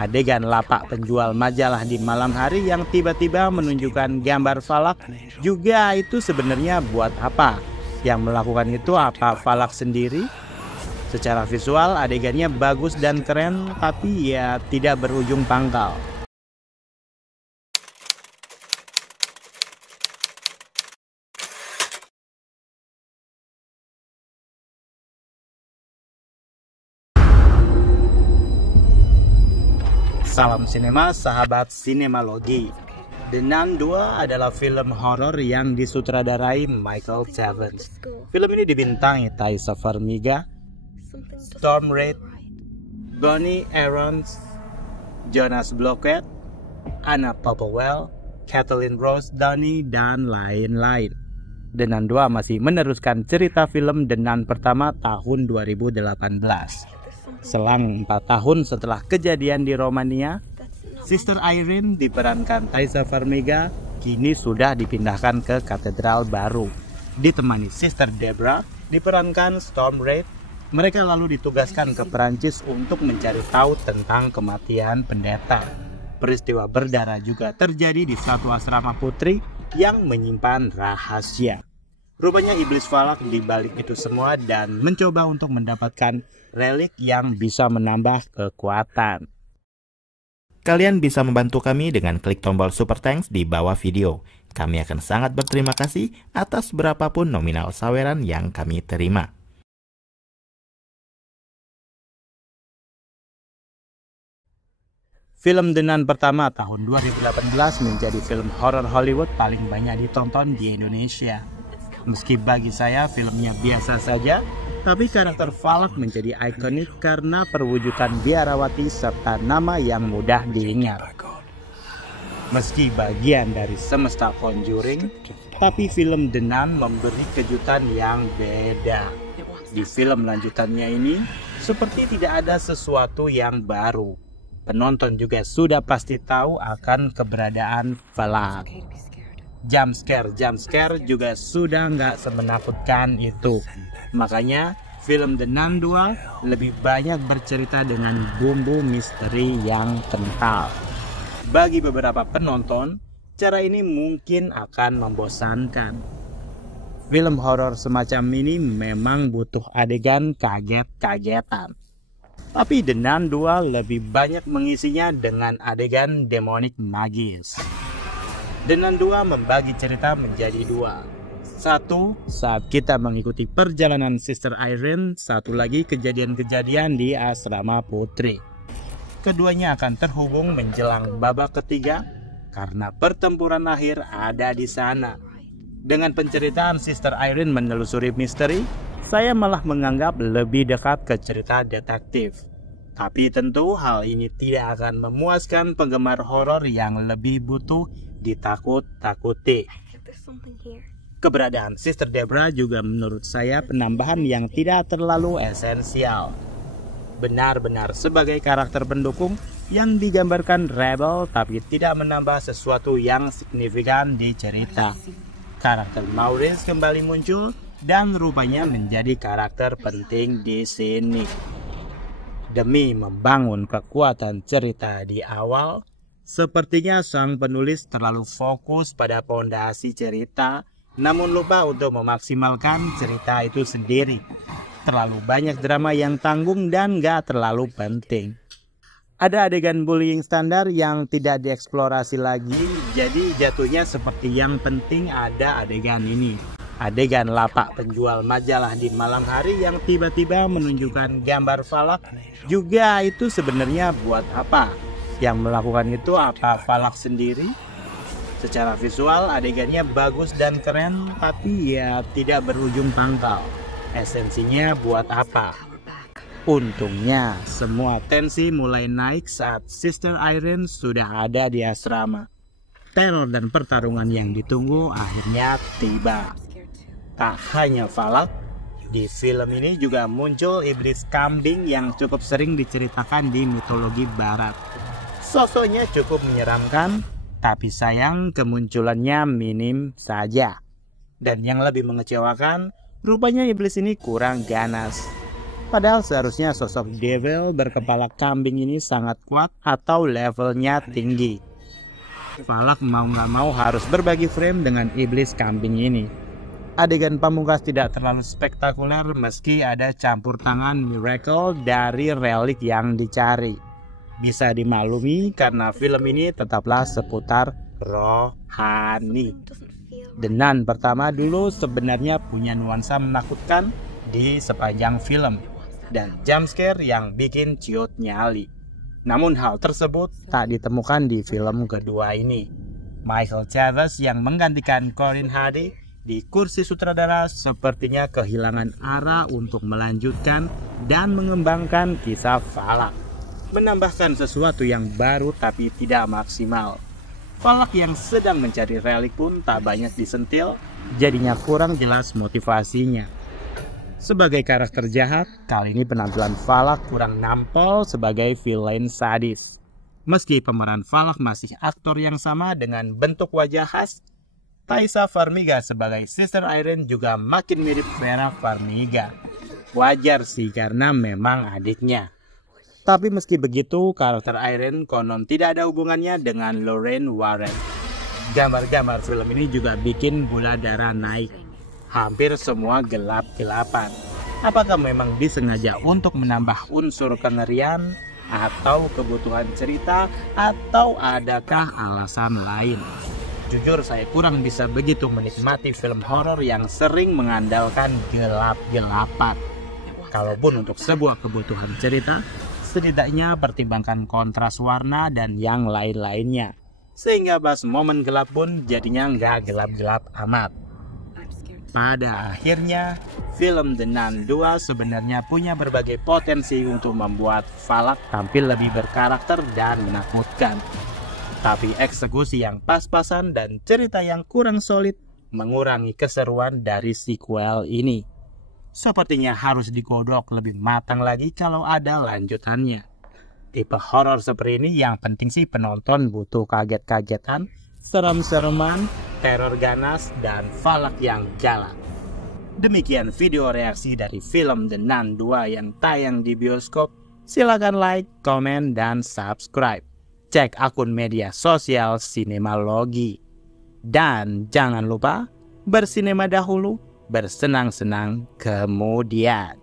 Adegan lapak penjual majalah di malam hari yang tiba-tiba menunjukkan gambar Falak juga itu sebenarnya buat apa? Yang melakukan itu apa Falak sendiri? Secara visual adegannya bagus dan keren, tapi ya tidak berujung pangkal. Salam sinema, sahabat sinemalogi. The Nun 2 adalah film horor yang disutradarai Michael Chavin. Film ini dibintangi Taissa Farmiga, Storm Reid, Bonnie Aarons, Jonas Blockett, Anna Popplewell, Kathleen Rose Downey, dan lain-lain. The Nun 2 masih meneruskan cerita film The Nun pertama tahun 2018. Selang 4 tahun setelah kejadian di Romania, Sister Irene diperankan Taissa Farmiga kini sudah dipindahkan ke katedral baru. Ditemani Sister Deborah diperankan Storm Reid. Mereka lalu ditugaskan ke Perancis untuk mencari tahu tentang kematian pendeta. Peristiwa berdarah juga terjadi di satu asrama putri yang menyimpan rahasia. Rupanya iblis Falak di balik itu semua dan mencoba untuk mendapatkan relik yang bisa menambah kekuatan. Kalian bisa membantu kami dengan klik tombol Super Thanks di bawah video. Kami akan sangat berterima kasih atas berapapun nominal saweran yang kami terima. Film The Nun pertama tahun 2018 menjadi film horor Hollywood paling banyak ditonton di Indonesia. Meski bagi saya filmnya biasa saja, tapi karakter Falak menjadi ikonik karena perwujudan biarawati serta nama yang mudah diingat. Meski bagian dari semesta Conjuring, tapi film The Nun memberi kejutan yang beda. Di film lanjutannya ini, seperti tidak ada sesuatu yang baru. Penonton juga sudah pasti tahu akan keberadaan Falak. Jump scare juga sudah nggak semenakutkan itu. Makanya film The Nun 2 lebih banyak bercerita dengan bumbu misteri yang kental. Bagi beberapa penonton, cara ini mungkin akan membosankan. Film horor semacam ini memang butuh adegan kaget-kagetan. Tapi The Nun 2 lebih banyak mengisinya dengan adegan demonik magis. The Nun 2 membagi cerita menjadi dua. Satu, saat kita mengikuti perjalanan Sister Irene, satu lagi kejadian-kejadian di asrama putri. Keduanya akan terhubung menjelang babak ketiga karena pertempuran akhir ada di sana. Dengan penceritaan Sister Irene menelusuri misteri, saya malah menganggap lebih dekat ke cerita detektif. Tapi tentu hal ini tidak akan memuaskan penggemar horor yang lebih butuh ditakut-takuti. Keberadaan Sister Deborah juga menurut saya penambahan yang tidak terlalu esensial. Benar-benar sebagai karakter pendukung yang digambarkan rebel tapi tidak menambah sesuatu yang signifikan di cerita. Karakter Maurice kembali muncul dan rupanya menjadi karakter penting di sini. Demi membangun kekuatan cerita di awal, sepertinya sang penulis terlalu fokus pada pondasi cerita, namun lupa untuk memaksimalkan cerita itu sendiri. Terlalu banyak drama yang tanggung dan gak terlalu penting. Ada adegan bullying standar yang tidak dieksplorasi lagi, jadi jatuhnya seperti yang penting ada adegan ini. Adegan lapak penjual majalah di malam hari yang tiba-tiba menunjukkan gambar Falak juga itu sebenarnya buat apa? Yang melakukan itu apa Falak sendiri? Secara visual adegannya bagus dan keren, tapi ya tidak berujung pangkal. Esensinya buat apa? Untungnya semua tensi mulai naik saat Sister Irene sudah ada di asrama. Teror dan pertarungan yang ditunggu akhirnya tiba. Tak hanya Falak, di film ini juga muncul iblis kambing yang cukup sering diceritakan di mitologi barat. Sosoknya cukup menyeramkan, tapi sayang kemunculannya minim saja. Dan yang lebih mengecewakan, rupanya iblis ini kurang ganas. Padahal seharusnya sosok devil berkepala kambing ini sangat kuat atau levelnya tinggi. Falak mau nggak mau harus berbagi frame dengan iblis kambing ini. Adegan pamungkas tidak terlalu spektakuler meski ada campur tangan miracle dari relik yang dicari. Bisa dimaklumi karena film ini tetaplah seputar rohani. The Nun pertama dulu sebenarnya punya nuansa menakutkan di sepanjang film dan jumpscare yang bikin ciut nyali. Namun hal tersebut tak ditemukan di film kedua ini. Michael Chaves yang menggantikan Corin Hardy di kursi sutradara sepertinya kehilangan arah untuk melanjutkan dan mengembangkan kisah Falak. Menambahkan sesuatu yang baru tapi tidak maksimal. Falak yang sedang mencari relik pun tak banyak disentil, jadinya kurang jelas motivasinya. Sebagai karakter jahat, kali ini penampilan Falak kurang nampol sebagai villain sadis. Meski pemeran Falak masih aktor yang sama dengan bentuk wajah khas, Taissa Farmiga sebagai Sister Irene juga makin mirip Vera Farmiga. Wajar sih karena memang adiknya. Tapi meski begitu, karakter Irene konon tidak ada hubungannya dengan Lorraine Warren. Gambar-gambar film ini juga bikin gula darah naik. Hampir semua gelap-gelapan. Apakah memang disengaja untuk menambah unsur kengerian, atau kebutuhan cerita, atau adakah alasan lain? Jujur saya kurang bisa begitu menikmati film horor yang sering mengandalkan gelap-gelapan. Kalaupun untuk sebuah kebutuhan cerita, setidaknya pertimbangkan kontras warna dan yang lain-lainnya. Sehingga pas momen gelap pun jadinya nggak gelap-gelap amat. Pada akhirnya, film The Nun 2 sebenarnya punya berbagai potensi untuk membuat Falak tampil lebih berkarakter dan menakutkan. Tapi eksekusi yang pas-pasan dan cerita yang kurang solid mengurangi keseruan dari sequel ini. Sepertinya harus digodok lebih matang lagi kalau ada lanjutannya. Tipe horor seperti ini yang penting sih penonton butuh kaget-kagetan, serem-sereman, teror ganas, dan Falak yang galak. Demikian video reaksi dari film The Nun 2 yang tayang di bioskop. Silakan like, komen, dan subscribe. Cek akun media sosial Sinemalogi. Dan jangan lupa bersinema dahulu, bersenang-senang kemudian.